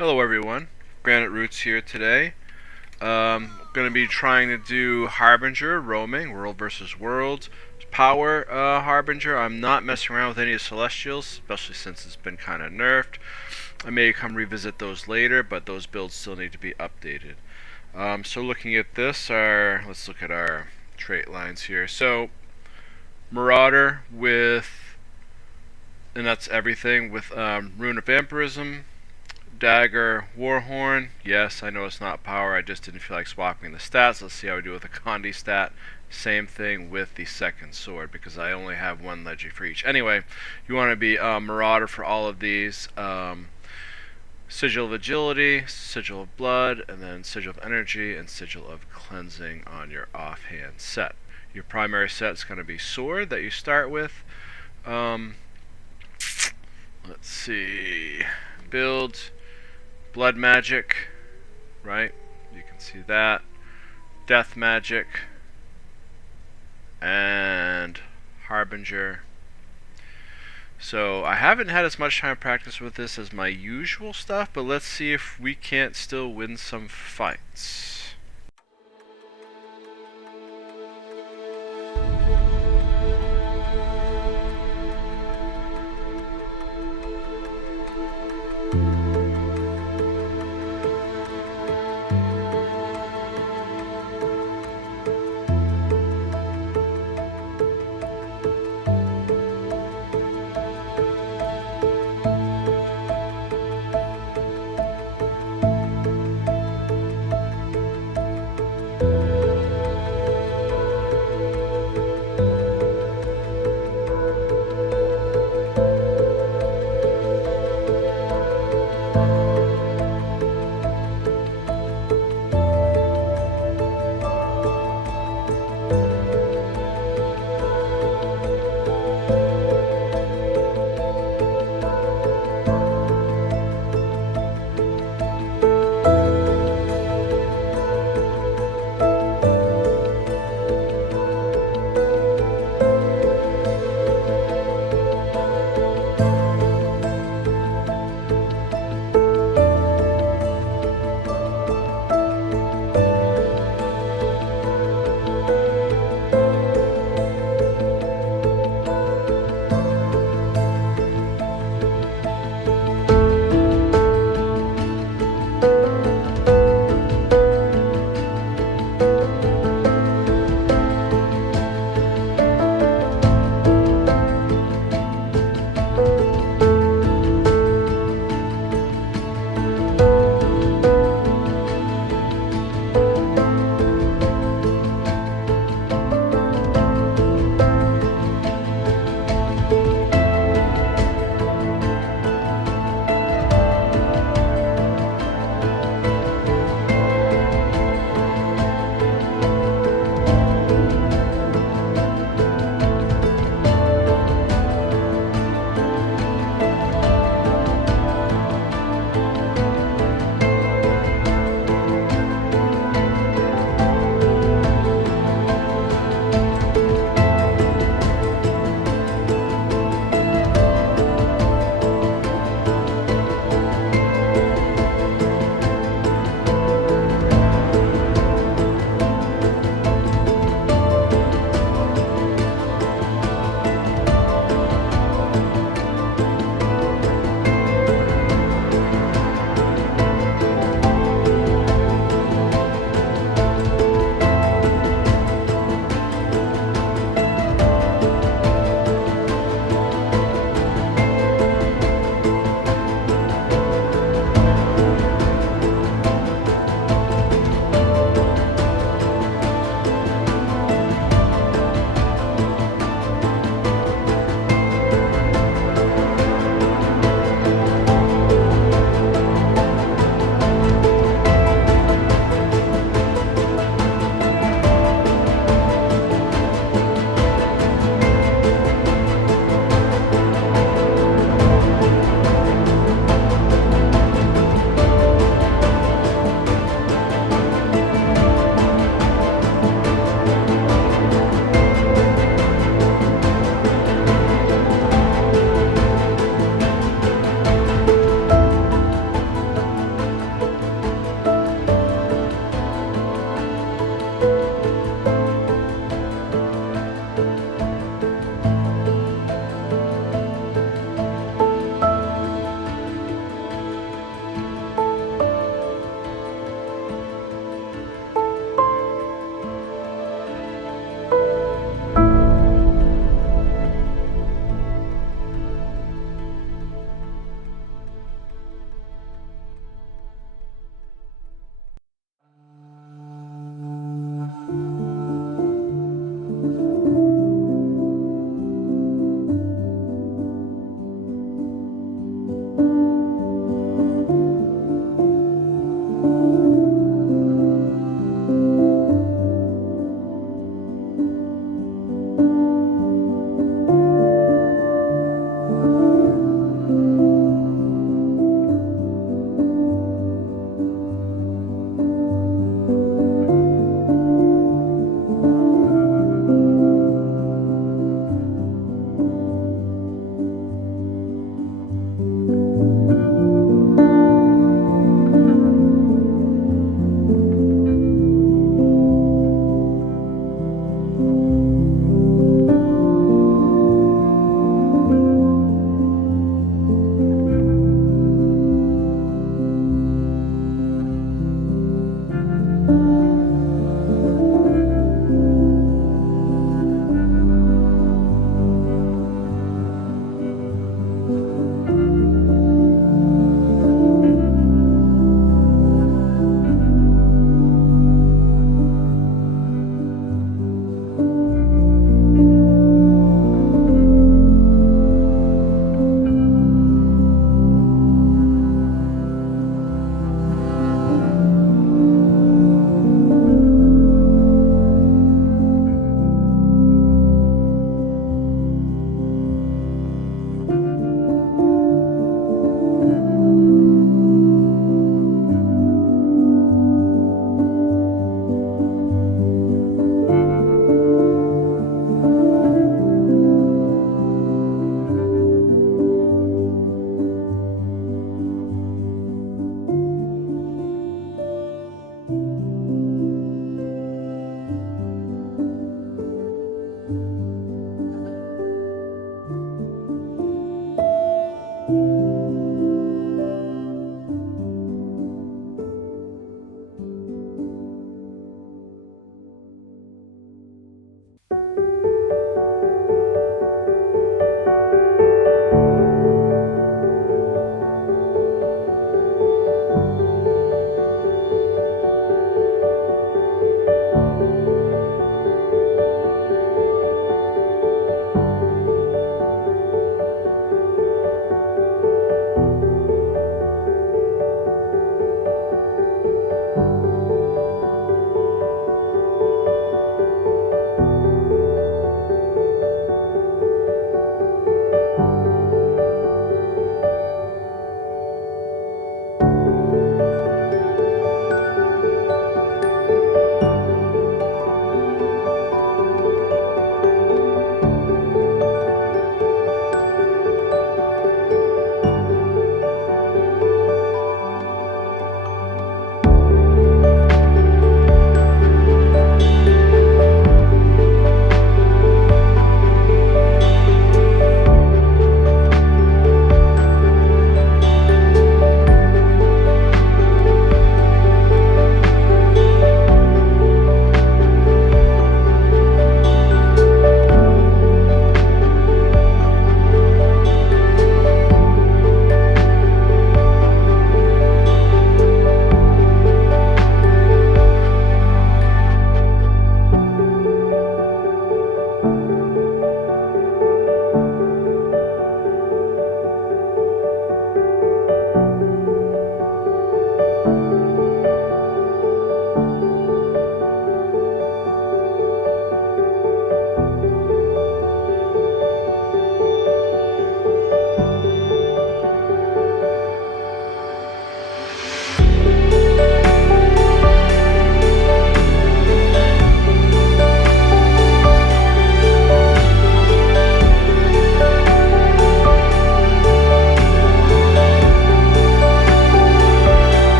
Hello everyone, Granite Roots here today. Going to be trying to do Harbinger, roaming, world versus world. Power Harbinger, I'm not messing around with any of the Celestials, especially since it's been kind of nerfed. I may come revisit those later, but those builds still need to be updated. So looking at this, let's look at our trait lines here. So Marauder with, and that's everything, with Rune of Vampirism, Dagger, Warhorn. Yes, I know it's not power. I just didn't feel like swapping the stats. Let's see how we do with the Condi stat. Same thing with the second sword because I only have one Legi for each. Anyway, you want to be Marauder for all of these. Sigil of Agility, Sigil of Blood, and then Sigil of Energy and Sigil of Cleansing on your offhand set. Your primary set is going to be Sword that you start with. Let's see. Build Blood Magic, right? You can see that. Death Magic. And Harbinger. So I haven't had as much time to practice with this as my usual stuff, but let's see if we can't still win some fights.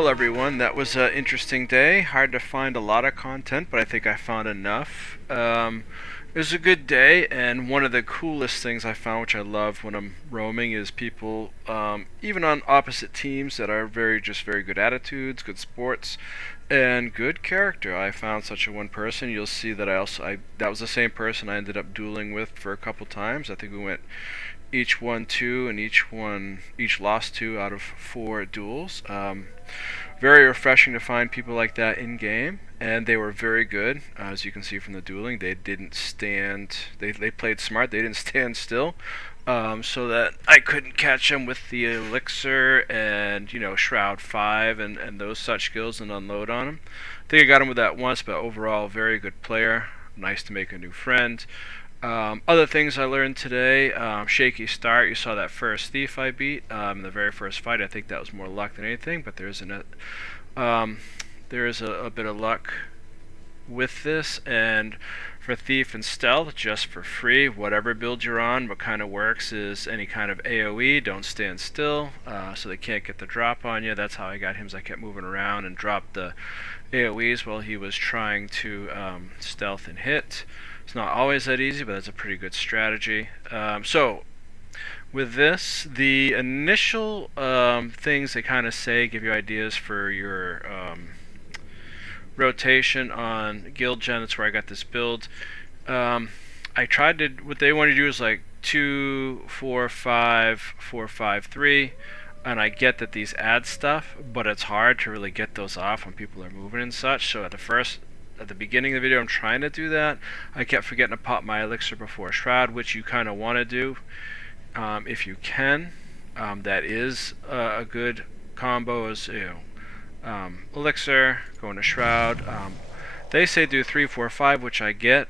Well, everyone, that was an interesting day. Hard to find a lot of content, but I think I found enough. It was a good day, and one of the coolest things I found, which I love when I'm roaming, is people, even on opposite teams, that are very good attitudes, good sports, and good character. I found such a one person. You'll see that that was the same person I ended up dueling with for a couple times. I think we went each won two and each lost two out of 4 duels. Very refreshing to find people like that in game, and they were very good. As you can see from the dueling, they didn't stand. They played smart. They didn't stand still, so that I couldn't catch them with the elixir and Shroud 5 and those such skills and unload on them. I think I got him with that once, but overall, very good player. Nice to make a new friend. Other things I learned today, shaky start. You saw that first thief I beat in the very first fight. I think that was more luck than anything, but there is a bit of luck with this. And for thief and stealth, just for free, whatever build you're on, what kind of works is any kind of AoE, don't stand still, so they can't get the drop on you. That's how I got him, as I kept moving around and dropped the AoEs while he was trying to stealth and hit. It's not always that easy, but that's a pretty good strategy. So with this, the initial things they kind of say give you ideas for your rotation on guild gen. That's where I got this build. I tried to, what they want to do is like 2, 4, 5, 4, 5, 3. And I get that these add stuff, but it's hard to really get those off when people are moving and such. So at the beginning of the video, I'm trying to do that. I kept forgetting to pop my elixir before Shroud, which you kind of want to do if you can. That is a good combo, is elixir, going to Shroud. They say do 3, 4, 5, which I get.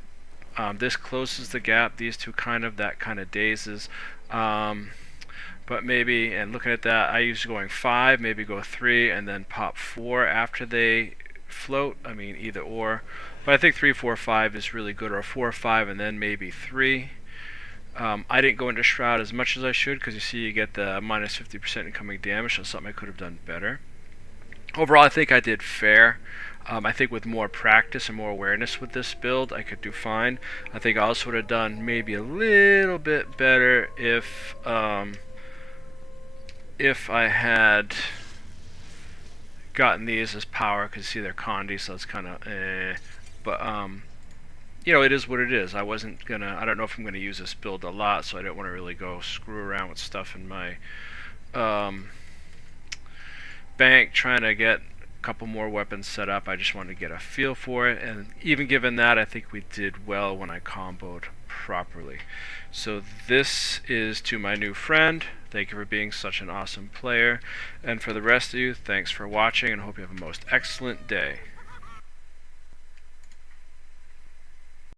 This closes the gap. These two that kind of dazes. But maybe, and looking at that, I usually going 5, maybe go 3, and then pop 4 after they float. I mean, either or. But I think 3, 4, 5 is really good, or 4, 5, and then maybe 3. I didn't go into Shroud as much as I should, because you see you get the minus 50% incoming damage, so something I could have done better. Overall, I think I did fair. I think with more practice and more awareness with this build, I could do fine. I think I also would have done maybe a little bit better if I had gotten these as power, because see they're Condi, so it's kind of but it is what it is. I don't know if I'm gonna use this build a lot, so I don't want to really go screw around with stuff in my bank trying to get a couple more weapons set up. I just wanted to get a feel for it, and even given that, I think we did well when I comboed properly. So this is to my new friend. Thank you for being such an awesome player, and for the rest of you, thanks for watching, and hope you have a most excellent day.